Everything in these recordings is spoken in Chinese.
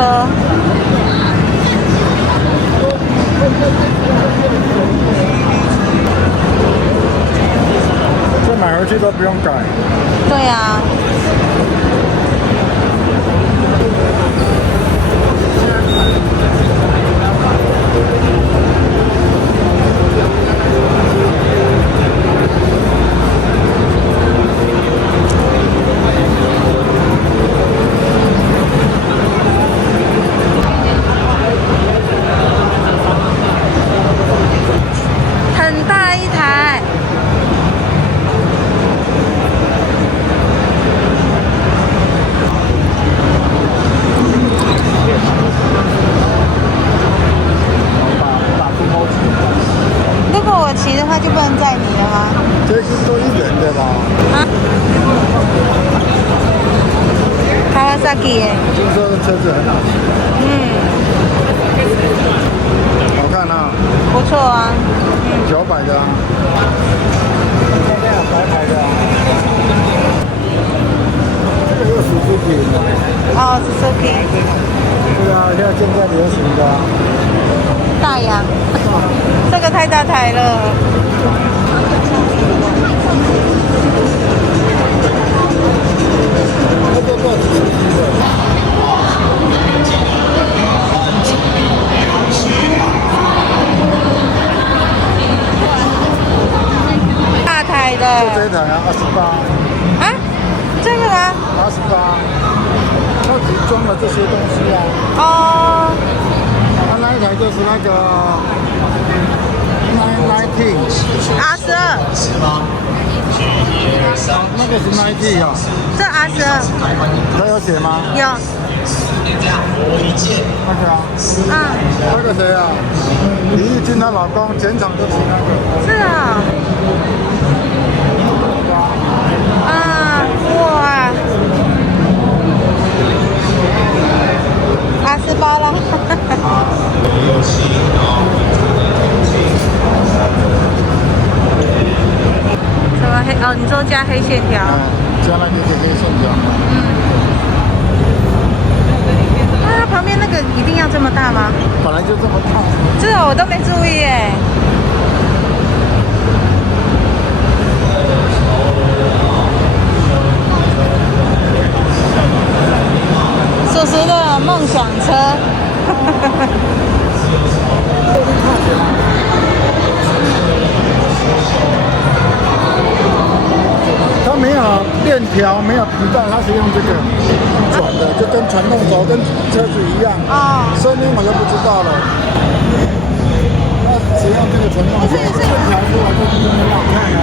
车。这买回去都不用改。对呀。很大一台。如果我骑的话，就不能载你了吗？这是做一人的吧？啊？Kawasaki 耶。听说这车子很好骑。好看啊。不错啊。900的啊。白牌的啊。这个是Suzuki。哦，Suzuki。对啊，现在流行的啊。大洋。这个太大台了。大台的。就这一台啊，28。啊？这个啊？88。它只装了这些东西啊。哦。它那一台就是那个19。R12。那个是19啊。这 R12。它有写吗？有。那个啊。那个谁啊？李翊君她老公前场就骑那个。是啊。哇。R18啦。什么黑？哦，你说加黑线条？加那个黑线条。它旁边那个一定要这么大吗？本来就这么大。这我都没注意耶。叔叔的梦想车。它没有链条，没有皮带，它是用这个转的，就跟传动轴跟车子一样。声音我就不知道了。它使用这个传动轴，线条出来就很好看啊。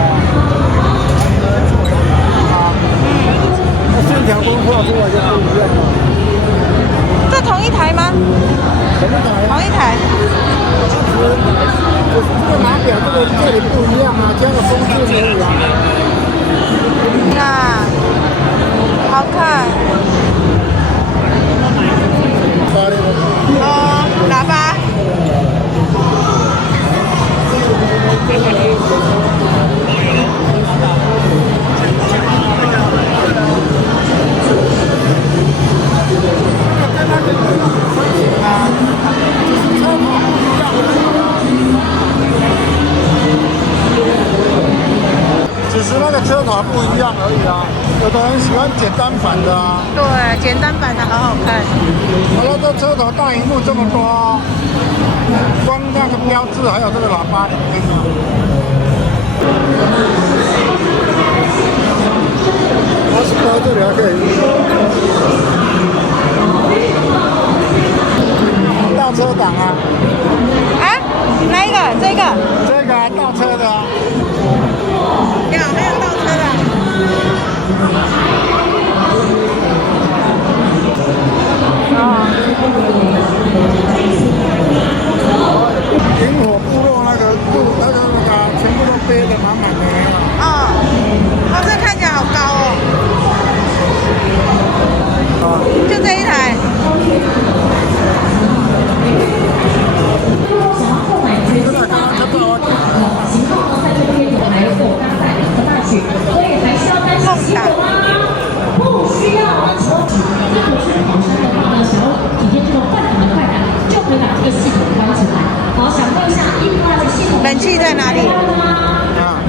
那线条光画出来就不一样了。这同一台吗？同一台。同一台。就是这个码表，这里不一样啊，加个风镜而已啊。那好看。喇叭。只是那个车头不一样而已啊，有的人喜欢简单版的啊。对，简单版的好好看。好了，这车头大荧幕这么多，光那个标志还有这个喇叭，你听啊。88这里还可以。倒车档啊。啊？哪一个？这个？这个啊，倒车的啊。有，还有倒车的。萤火部落那个路那个在哪里？啊，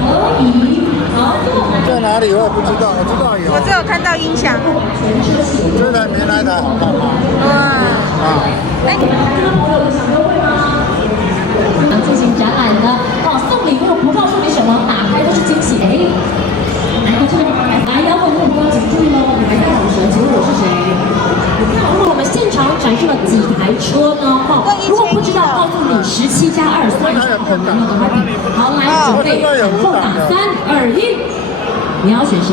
在哪里我也不知道，我知道有。我只有看到音响。这台没那台好看吗？啊。哎，进行展览的哦，送礼物不告诉你什么，打开都是惊喜。哎，来到这边来摇滚的朋友请注意喽，你们在想神，请问我是谁？我们现场展示了几台车呢？哈，如果不知道，告诉你17+2，算一下我们的快点。好，来准备，后打3、2、1，你要选谁？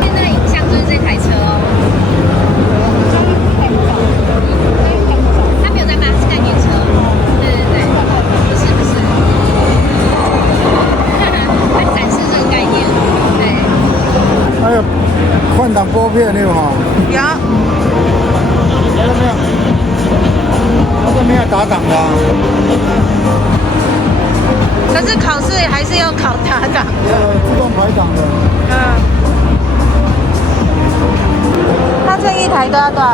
现在影像就是这台车哦，它没有在卖，是概念车。对对对，不是不是，它展示这个概念。对。还有换挡拨片的哈。有。有没有？它都没有打档的。可是考试还是要考打档。自动排档的。它这一台都要多少